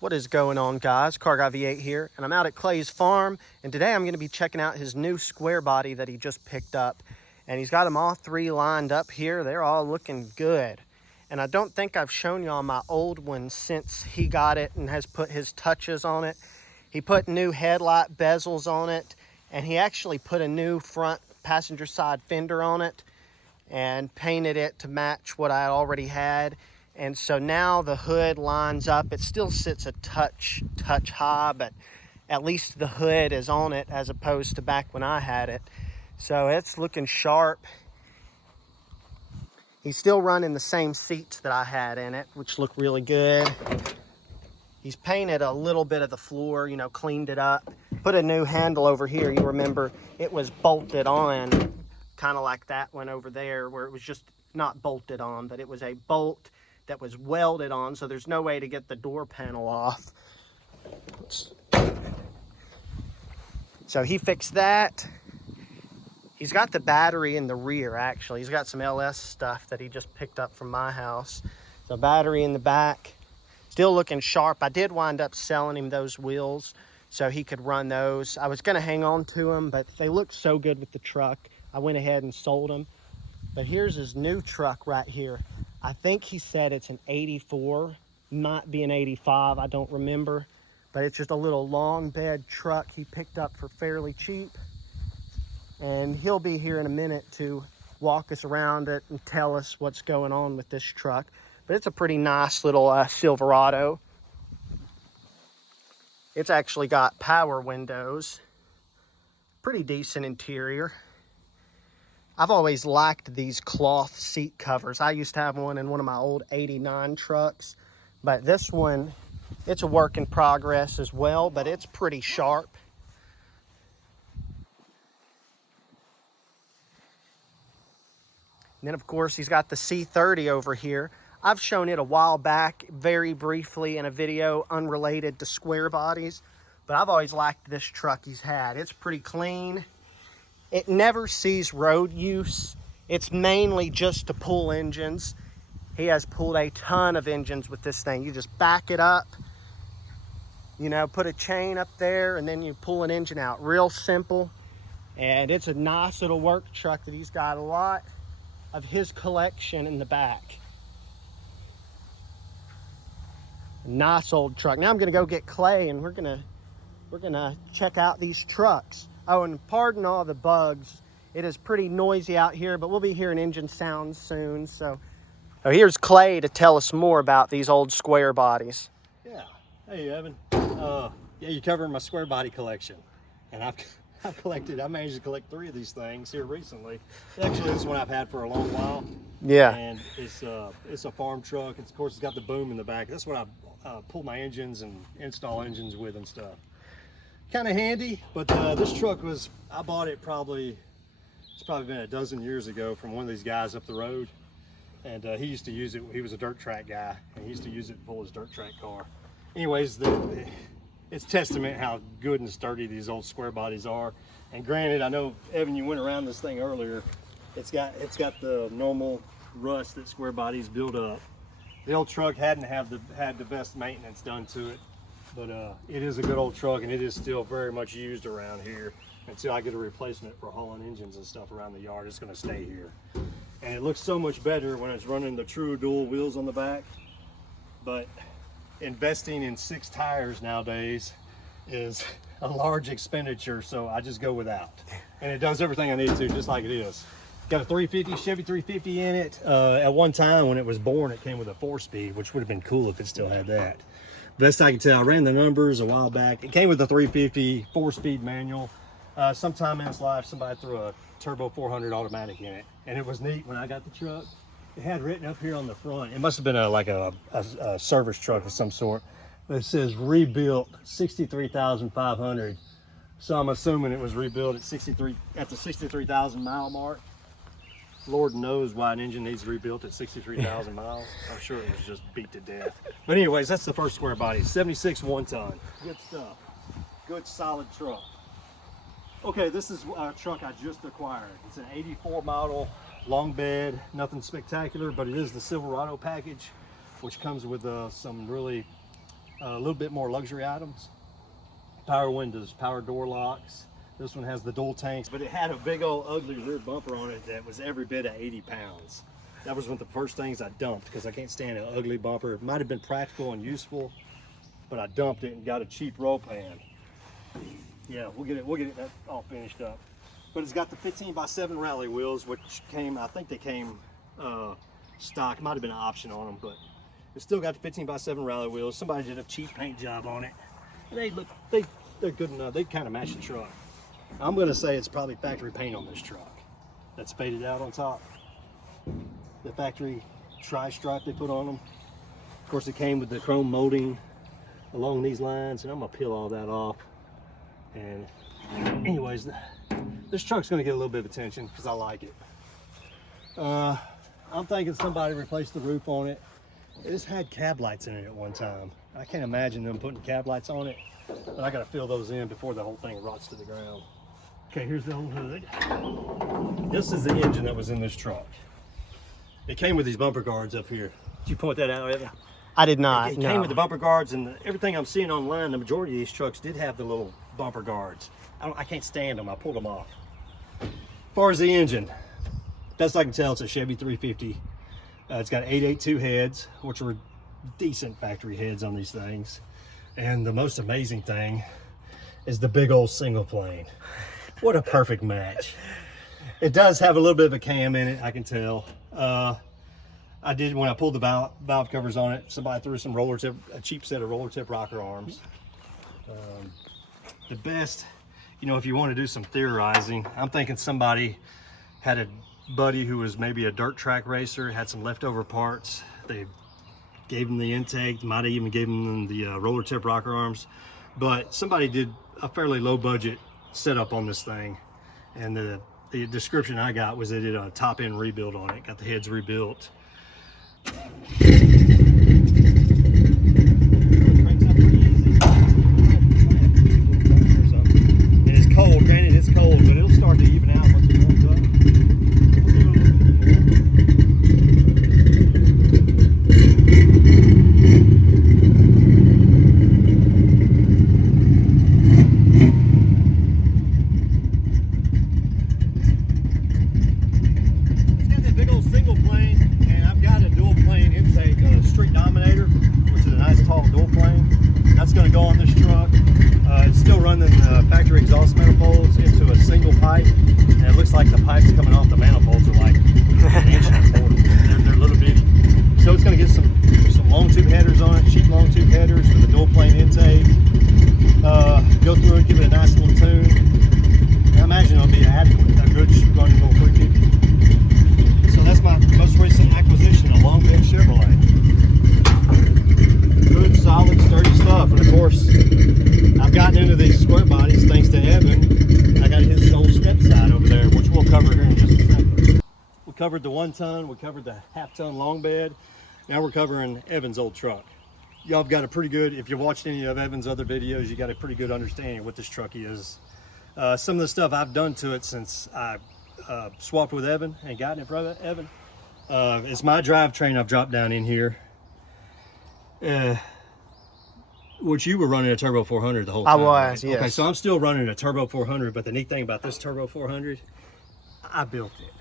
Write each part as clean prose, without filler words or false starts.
What is going on, guys? Car Guy V8 here, and I'm out at Clay's farm, and today I'm going to be checking out his new Squarebody that he just picked up. And he's got them all three lined up here. They're all looking good. And I don't think I've shown y'all my old one since he got it and has put his touches on it. He put new headlight bezels on it, and he actually put a new front passenger side fender on it and painted it to match what I already had. And so now the hood lines up. It still sits a touch high, but at least the hood is on it as opposed to back when I had it. So it's looking sharp. He's still running the same seats that I had in it, which look really good. He's painted a little bit of the floor, you know, cleaned it up. Put a new handle over here. You remember it was bolted on, kind of like that one over there, where it was just not bolted on, but it was a bolt that was welded on, so there's no way to get the door panel off. So he fixed that. He's got the battery in the rear, actually. He's got some LS stuff that he just picked up from my house. The battery in the back, still looking sharp. I did wind up selling him those wheels so he could run those. I was gonna hang on to them, but they looked so good with the truck, I went ahead and sold them. But here's his new truck right here. I think he said it's an 84, might be an 85, I don't remember. But it's just a little long bed truck he picked up for fairly cheap. And he'll be here in a minute to walk us around it and tell us what's going on with this truck. But it's a pretty nice little Silverado. It's actually got power windows. Pretty decent interior. I've always liked these cloth seat covers. I used to have one in one of my old 89 trucks, but this one, it's a work in progress as well, but it's pretty sharp. And then of course he's got the C30 over here. I've shown it a while back, very briefly in a video unrelated to Squarebodies, but I've always liked this truck he's had. It's pretty clean. It never sees road use. It's mainly just to pull engines. He has pulled a ton of engines with this thing. You just back it up, you know, put a chain up there, and then you pull an engine out. Real simple. And it's a nice little work truck that he's got a lot of his collection in the back. Nice old truck. Now I'm gonna go get Clay and we're gonna check out these trucks. Oh, and pardon all the bugs. It is pretty noisy out here, but we'll be hearing engine sounds soon. So here's Clay to tell us more about these old Squarebodies. Yeah. Hey, Evan. Yeah, you're covering my Squarebody collection. And I managed to collect 3 of these things here recently. Actually, this one I've had for a long while. Yeah. And it's a farm truck. Of course, it's got the boom in the back. That's what I pull my engines and install engines with and stuff. Kind of handy, but this truck I bought it it's probably been a dozen years ago from one of these guys up the road. And he used to use it. He was a dirt track guy, and he used to use it to pull his dirt track car. Anyways, it's testament how good and sturdy these old Squarebodies are. And granted, I know, Evan, you went around this thing earlier. It's got the normal rust that Squarebodies build up. The old truck hadn't had the best maintenance done to it, but it is a good old truck, and it is still very much used around here. Until I get a replacement for hauling engines and stuff around the yard, it's going to stay here. And it looks so much better when it's running the true dual wheels on the back. But investing in 6 tires nowadays is a large expenditure, so I just go without. And it does everything I need to, just like it is. Got a 350, Chevy 350 in it. At one time when it was born, it came with a 4-speed, which would have been cool if it still had that. Best I can tell, I ran the numbers a while back. It came with a 350 4-speed manual. Sometime in its life, somebody threw a turbo 400 automatic in it, and it was neat when I got the truck. It had written up here on the front, it must have been like a service truck of some sort, but it says rebuilt 63,500. So I'm assuming it was rebuilt at the 63,000 mile mark. Lord knows why an engine needs rebuilt at 63,000 miles. I'm sure it was just beat to death. But anyways, that's the first Squarebody. 76 1-ton. Good stuff. Good solid truck. Okay, this is a truck I just acquired. It's an 84 model, long bed, nothing spectacular, but it is the Silverado package, which comes with some really a little bit more luxury items. Power windows, power door locks. This one has the dual tanks, but it had a big old ugly rear bumper on it that was every bit of 80 pounds. That was one of the first things I dumped because I can't stand an ugly bumper. It might have been practical and useful, but I dumped it and got a cheap roll pan. Yeah, we'll get it that all finished up. But it's got the 15x7 rally wheels, which came, I think they came stock. It might have been an option on them, but it's still got the 15x7 rally wheels. Somebody did a cheap paint job on it. They're good enough. They kind of match the truck. I'm gonna say it's probably factory paint on this truck. That's faded out on top. The factory tri-stripe they put on them. Of course, it came with the chrome molding along these lines, and I'm gonna peel all that off. And anyways, this truck's gonna get a little bit of attention because I like it. I'm thinking somebody replaced the roof on it. This had cab lights in it at one time. I can't imagine them putting cab lights on it, but I gotta fill those in before the whole thing rots to the ground. Okay, here's the old hood. This is the engine that was in this truck. It came with these bumper guards up here. Did you point that out, Evan? I did not. It came with the bumper guards, and everything I'm seeing online, the majority of these trucks did have the little bumper guards. I can't stand them. I pulled them off. As far as the engine, best I can tell, it's a Chevy 350. It's got 882 heads, which are decent factory heads on these things. And the most amazing thing is the big old single plane. What a perfect match. It does have a little bit of a cam in it, I can tell. I did, when I pulled the valve covers on it, somebody threw some roller tip, a cheap set of roller tip rocker arms. The best, you know, if you want to do some theorizing, I'm thinking somebody had a buddy who was maybe a dirt track racer, had some leftover parts. They gave him the intake, might have even gave him the roller tip rocker arms. But somebody did a fairly low budget setup on this thing. And the description I got was they did a top end rebuild on it, got the heads rebuilt. It is cold, granted it's cold, but it'll start to even out once it warms up. Into these Squarebodys thanks to Evan. I got his old stepside over there, which we'll cover here in just a second. We covered the 1 ton, we covered the half-ton long bed. Now we're covering Evan's old truck. Y'all have got a pretty good, if you've watched any of Evan's other videos, you got a pretty good understanding of what this truck is. Some of the stuff I've done to it since I swapped with Evan and gotten it from Evan. It's my drivetrain I've dropped down in here. Which you were running a Turbo 400 the whole time. I was, right? yes. Okay, so I'm still running a Turbo 400, but the neat thing about this Turbo 400, I built it.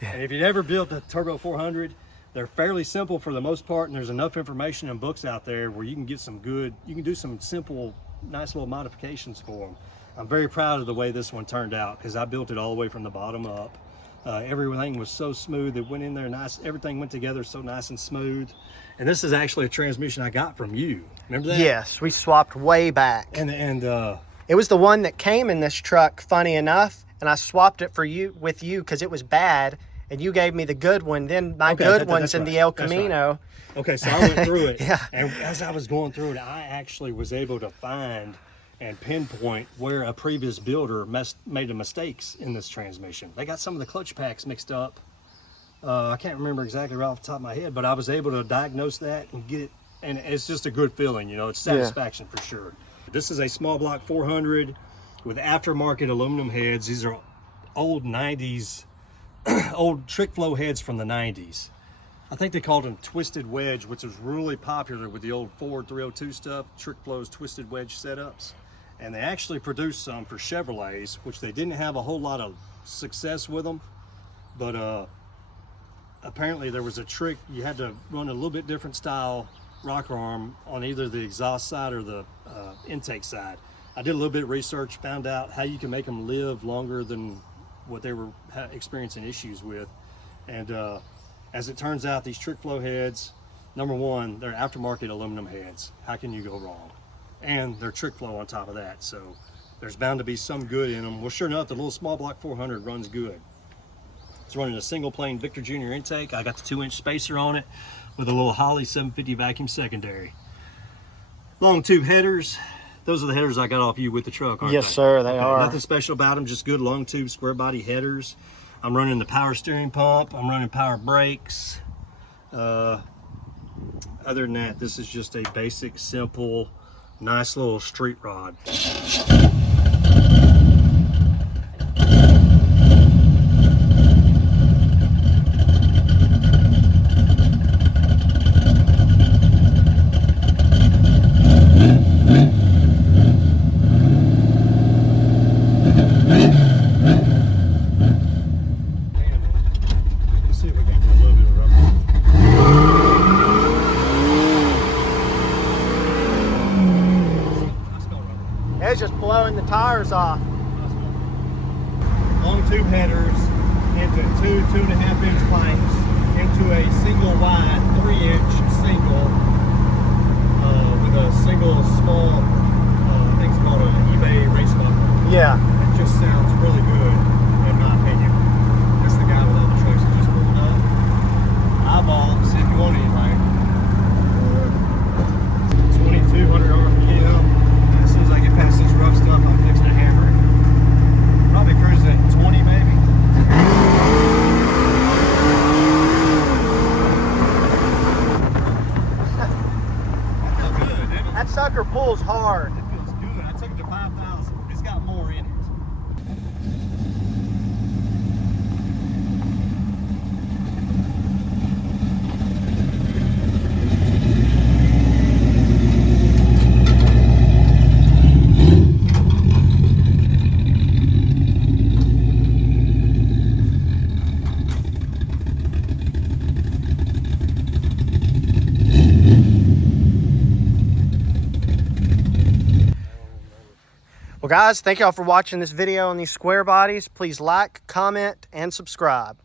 Yeah. And if you've ever built a Turbo 400, they're fairly simple for the most part, and there's enough information and books out there where you can get some good, you can do some simple, nice little modifications for them. I'm very proud of the way this one turned out because I built it all the way from the bottom up. Everything was so smooth. It went in there nice. Everything went together so nice and smooth. And this is actually a transmission I got from you. Remember that? Yes, we swapped way back. And it was the one that came in this truck, funny enough, and I swapped it with you because it was bad, and you gave me the good one. Then my good one's in the El Camino. Right. Okay, so I went through it. Yeah. And as I was going through it, I actually was able to find and pinpoint where a previous builder made the mistakes in this transmission. They got some of the clutch packs mixed up. I can't remember exactly right off the top of my head, but I was able to diagnose that and get it, and it's just a good feeling, you know, it's satisfaction for sure. This is a small block 400 with aftermarket aluminum heads. These are old 90s, old trick flow heads from the 90s. I think they called them twisted wedge, which was really popular with the old Ford 302 stuff, Trick Flow's twisted wedge setups. And they actually produced some for Chevrolets, which they didn't have a whole lot of success with them. But apparently there was a trick. You had to run a little bit different style rocker arm on either the exhaust side or the intake side. I did a little bit of research, found out how you can make them live longer than what they were experiencing issues with. And as it turns out, these Trick Flow heads, number one, they're aftermarket aluminum heads. How can you go wrong? And they're Trick Flow on top of that. So there's bound to be some good in them. Well, sure enough, the little small block 400 runs good. It's running a single plane Victor Jr. intake. I got the 2-inch spacer on it with a little Holley 750 vacuum secondary. Long tube headers. Those are the headers I got off you with the truck, aren't they? Yes, sir, they are. Nothing special about them, just good long tube square body headers. I'm running the power steering pump. I'm running power brakes. Other than that, this is just a basic, simple, nice little street rod. It's just blowing the tires off. Long tube headers into 2.5-inch planks into a single wide 3-inch single with a single small thing's called an eBay race buckle. Yeah. It just sounds really good in my opinion. That's the guy with all the trucks that just pulled up. Eyeball, see if you want anything. 2,200 RPM. As soon as I get past this rough stuff, I'm fixing to hammer it. Probably cruising at 20 maybe. That felt good, didn't it? That sucker pulls hard. It feels good. I took it to 5,000. It's got more in it. Well, guys, thank y'all for watching this video on these Squarebodies. Please like, comment, and subscribe.